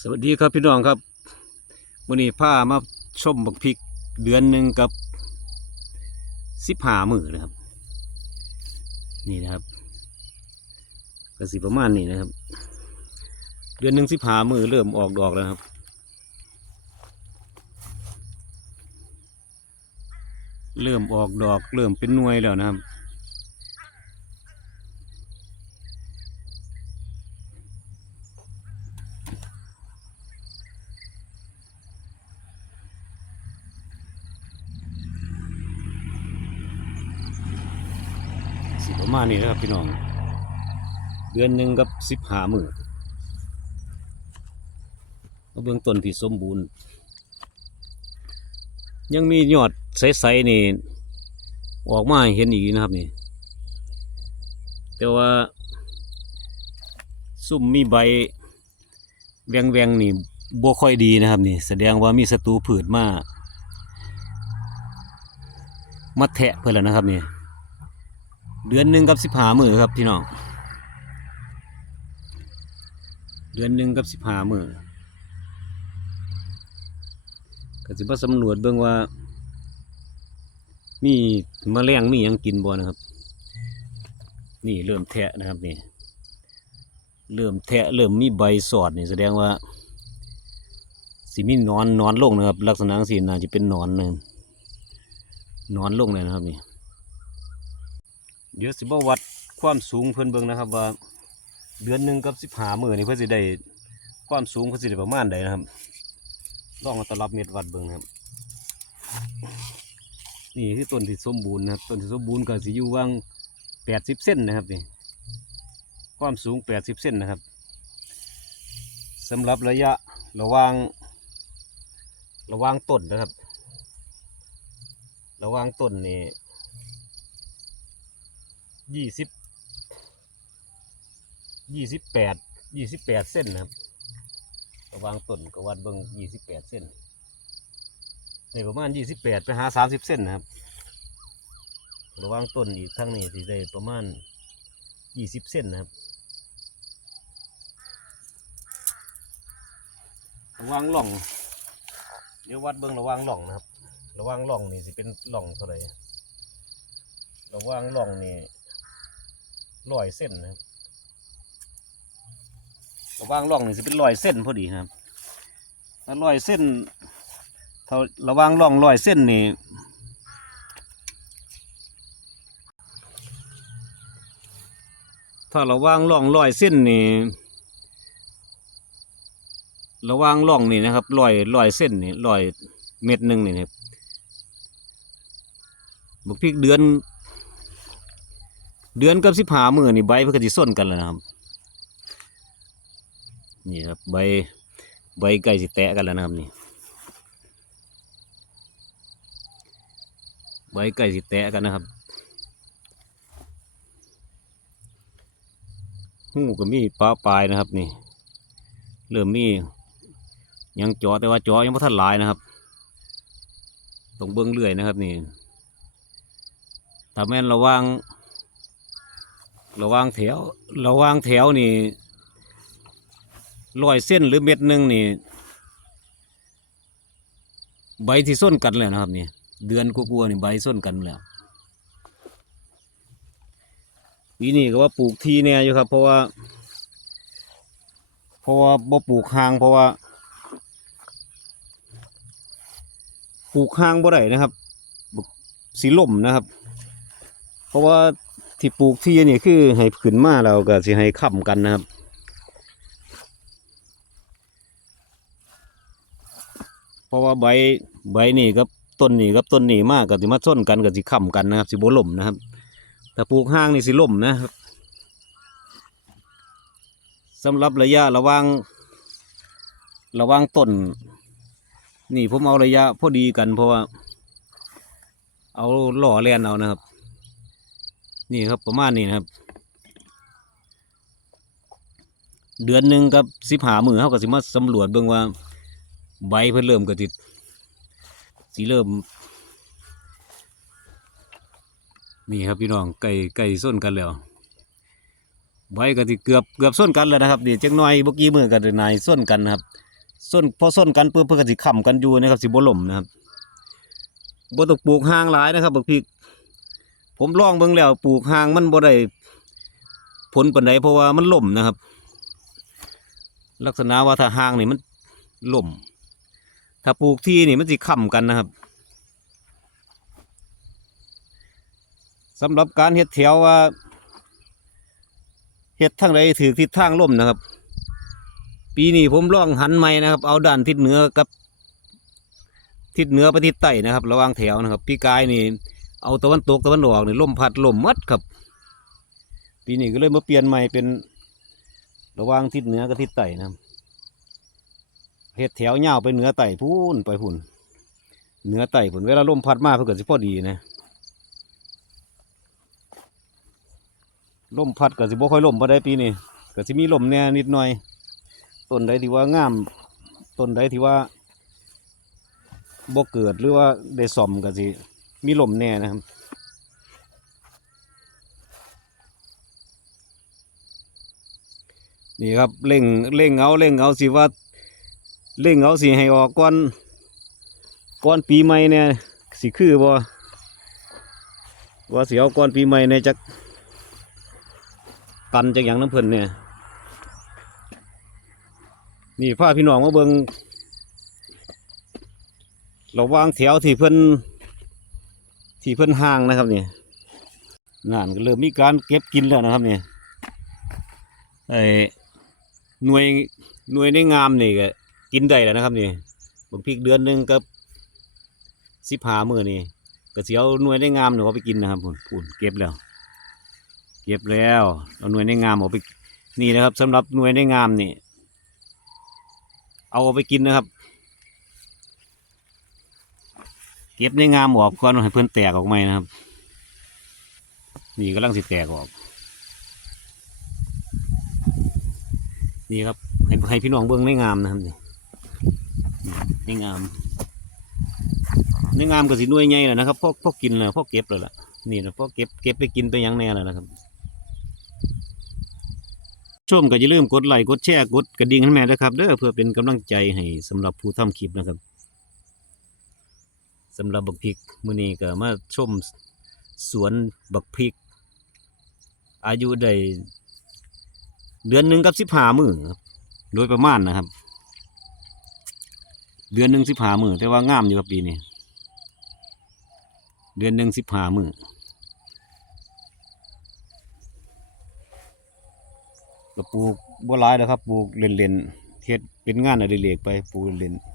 สวัสดีครับพี่น้องครับวันนี้พามาชมบักพริกเดือนหนึ่งกับสิบห้ามือนะครับ นี่นะครับก็สิประมาณนี้นะครับ เดือนหนึ่งสิบห้ามือเริ่มออกดอกแล้วครับเริ่มออกดอกเริ่มเป็นหน่วยแล้วนะครับ มาณนี้นะครับพี่น้อง เดือนหนึ่งกับสิบห้ามือก็เบื้องต้นที่สมบูรณ์ ยังมียอดใสๆนี่ออกมาเห็นอีกนะครับนี่ แต่ว่าซุ่มมีใบแวงๆนี่บ่ค่อยดีนะครับนี่ แสดงว่ามีศัตรูพืชมามาแทะเพื่อนแล้วนะครับนี่ เดือนหนึ่งกับสิบห้ามือครับพี่น้อง เดือนหนึ่งกับสิบห้ามือก็สิมาสำรวจเบิ่งว่า มีแมลงมียังกินบ่นะครับ นี่เริ่มแทะนะครับนี่เริ่มแทะเริ่มมีใบสอดนี่แสดงว่าสิมีนอนนอนลงนะครับ ลักษณะสีน่าจะเป็นนอนนะครับหนอนลงเลยนะครับนี่ เดี๋ยวสิบวัดความสูงเพิ่อนเบิ่งนะครับ ว่า เดือนหนึ่งกับสิบหามือนี่เพิ่นสิได้ความสูงเพิ่นสิได้ประมาณใดนะครับลองเอาตลับเม็ดวัดเบิ่งนะครับ นี่คือต้นที่สมบูรณ์นะครับต้นที่สมบูรณ์ก็สิอยู่ว่างแปดสิบเซนนะครับนี่ความสูงแปดสิบเซนนะครับสำหรับระยะระว่างระว่างต้นนะครับ ระว่างต้นนี่ ยี่สิบยี่สิบแปดยี่สิบแปดเส้นนะครับระวางต้นก็วัดเบิ้งยี่สิบแปดเส้นในประมาณยี่สิบแปดไปหาสามสิบเส้นนะครับระวางต้นอีกทั้งนี้ที่ได้ประมาณยี่สิบเส้นนะครับระวางหล่องเดี๋ยววัดเบิ้งระวางหล่องนะครับ ระวางหล่องนี่สิเป็นหล่องเท่าไหร่ระว่างร่องนี่ ร้อยเส้นนะครับระว่างร่องนี่จะเป็นร้อยเส้นพอดีครับถ้าร้อยเส้นเท่าระว่างร่องร้อยเส้นนี่ถ้าระว่างร่องร้อยเส้นนี่ระว่างร่องนี่นะครับร้อยร้อยเส้นนี่ร้อยเม็ดหนึ่งนี่นะครับบุกพริกเดือน เดือนกับสิบหามือนี่ใบเพื่อจะส้นกันแล้วนะครับ นี่ครับใบใบใกล้สิแตะกันแล้วนะครับนี่ใบใกล้สิแตะกันนะครับหูก็มีปลาปลายนะครับนี่ เริ่มมียังจอแต่ว่าจอยังไม่ทันหลายนะครับต้องเบิ้องเรื่อยนะครับนี่ถ้าแม่นระวัง ระวางแถว ระวางแถวนี่ร้อยเส้นหรือเม็ดหนึ่งนี่ใบที่ส้นกันแล้วนะครับนี่เดือนกลัวๆนี่ใบส้นกันแล้วปีนี้ก็ว่าปลูกทีเนี่ยอยู่ครับ เพราะว่า เพราะว่าบ่ปลูกห่าง เพราะว่า ปลูกห่างบ่ได้นะครับสีล่มนะครับ เพราะว่า ที่ปลูกที่นี่คือให้ขึ้นมาเราก็สิให้ค้ำกันนะครับเพราะว่าใบใบนี่กับต้นนี่กับต้นนี่มากก็สิมาส้นกันก็สิค้ำกันนะครับ สิบล่มนะครับถ้าปลูกห้างนี่สิล่มนะครับสำหรับระยะระว่างระว่างต้น นี่ผมเอาระยะพอดีกันเพราะว่า เอาหล่อแลนเอานะครับ นี่ครับประมาณนี้นะครับ เดือนหนึ่งกับสิบหามือเขาก็สิมาสำรวจเบิ่งว่า ใบเพิ่นเริ่มกระติดสีเริ่ม นี่ครับพี่น้องไก่ไก่ส้นกันแล้วใบก็ติเกือบเกือบส้นกันแล้วนะครับเดี๋ยวจักหน่อยเมื่อกี้มือกันนายส้นกันนะครับส้นพอส้นกันเพื่อเพื่อกันสิค้ำกันอยู่นะครับสิบ่ล่มนะครับบ่ต้องปลูกห่างหลายนะครับบักพริก ผมลองเบิ่งแล้วปลูกห่างมันบ่ได้ผลปานใดเพราะว่ามันล่มนะครับ ลักษณะว่าถ้าห่างนี่มันล่ม ถ้าปลูกที่นี่มันสิค้ำกันนะครับสำหรับการเฮ็ดแถวว่าเฮ็ดทางใดถือทิศทางล่มนะครับ ปีนี้ผมลองหันใหม่นะครับ เอาด้านทิศเหนือกับทิศเหนือไปทิศใต้นะครับ ระว่างแถวนะครับ ปีกายนี่ เอาตะวันตกตะวันออกนี่ลมพัดลมมัดครับ ปีนี้ก็เลยมาเปลี่ยนใหม่เป็นระว่างทิศเหนือกับทิศใต้นะเฮ็ดแถวยาไปเหนือใต้พูนไปพุ่นเหนือใต้พุ่นเวลาลมพัดมาเพื่อเกิดสิพอดีนะลมพัดก็สิบ่ค่อยลมพอได้ปีนี้ก็สิมีลมแน่นิดหน่อยต้นใดที่ว่างามต้นใดที่ว่าบ่เกิดหรือว่าได้ซ่อมก็สิ มีลมแน่นะครับ นี่ครับเร่งเร่งเอาเร่งเอาสิว่าเร่งเอาสิให้ออกก่อนก่อนปีใหม่เนี่ยสิคือบ่ว่าสิเอาก่อนปีใหม่เนี่ยจักตันจักอย่างน้ำเพิ่นเนี่ยนี่พาพี่น้องมาเบิงเราวางแถวที่เพิ่น ที่เพิ่นห่างนะครับนี่งานก็เริ่มมีการเก็บกินแล้วนะครับนี่ไอ้หน่วยหน่วยในงามนี่ก็กินได้แล้วนะครับนี่บางพริกเดือนหนึ่งก็สิบหามือนี่ก็เสียวหน่วยในงามเนี่ยเอาไปกินนะครับพุ่นพุ่นเก็บแล้ว เก็บแล้วเอาหน่วยในงามเอาไปนี่นะครับสำหรับหน่วยในงามนี่ เอาไปกินนะครับ เก็บในงามออกก่อนให้เพื่อนแตกออกไหมานะครับ นี่กำลังสิแตกออก นี่ครับให้ให้พี่น้องเบิ้องในงามนะครับนี่ในงามในงามก็สิหน่วยใหญ่แหละนะครับพวกพวกกินเลยพวกเก็บเลยล่ะนี่นะพวกเก็บเก็บไปกินไปยังแน่แล้วนะครับชมก็อย่าลืมกดไลค์กดแชร์กดกระดิ่งให้แม่ด้วยครับเด้อเพื่อเป็นกำลังใจให้สำหรับผู้ทำคลิปนะครับ สำหรับบักพริกมื้อนี้ก็มาชมสวนบักพริก อายุได้เดือนหนึ่งกับสิบห้ามื้อครับโดยประมาณนะครับ เดือนหนึ่งสิบห้ามื้อแต่ว่างามอยู่กับปีนี้เดือนหนึ่งสิบห้ามื้อก็ปลูกบัวลายแล้วครับปลูกเล่นๆเฮ็ดเป็นงานอดิเรกไปปลูกเล่นๆ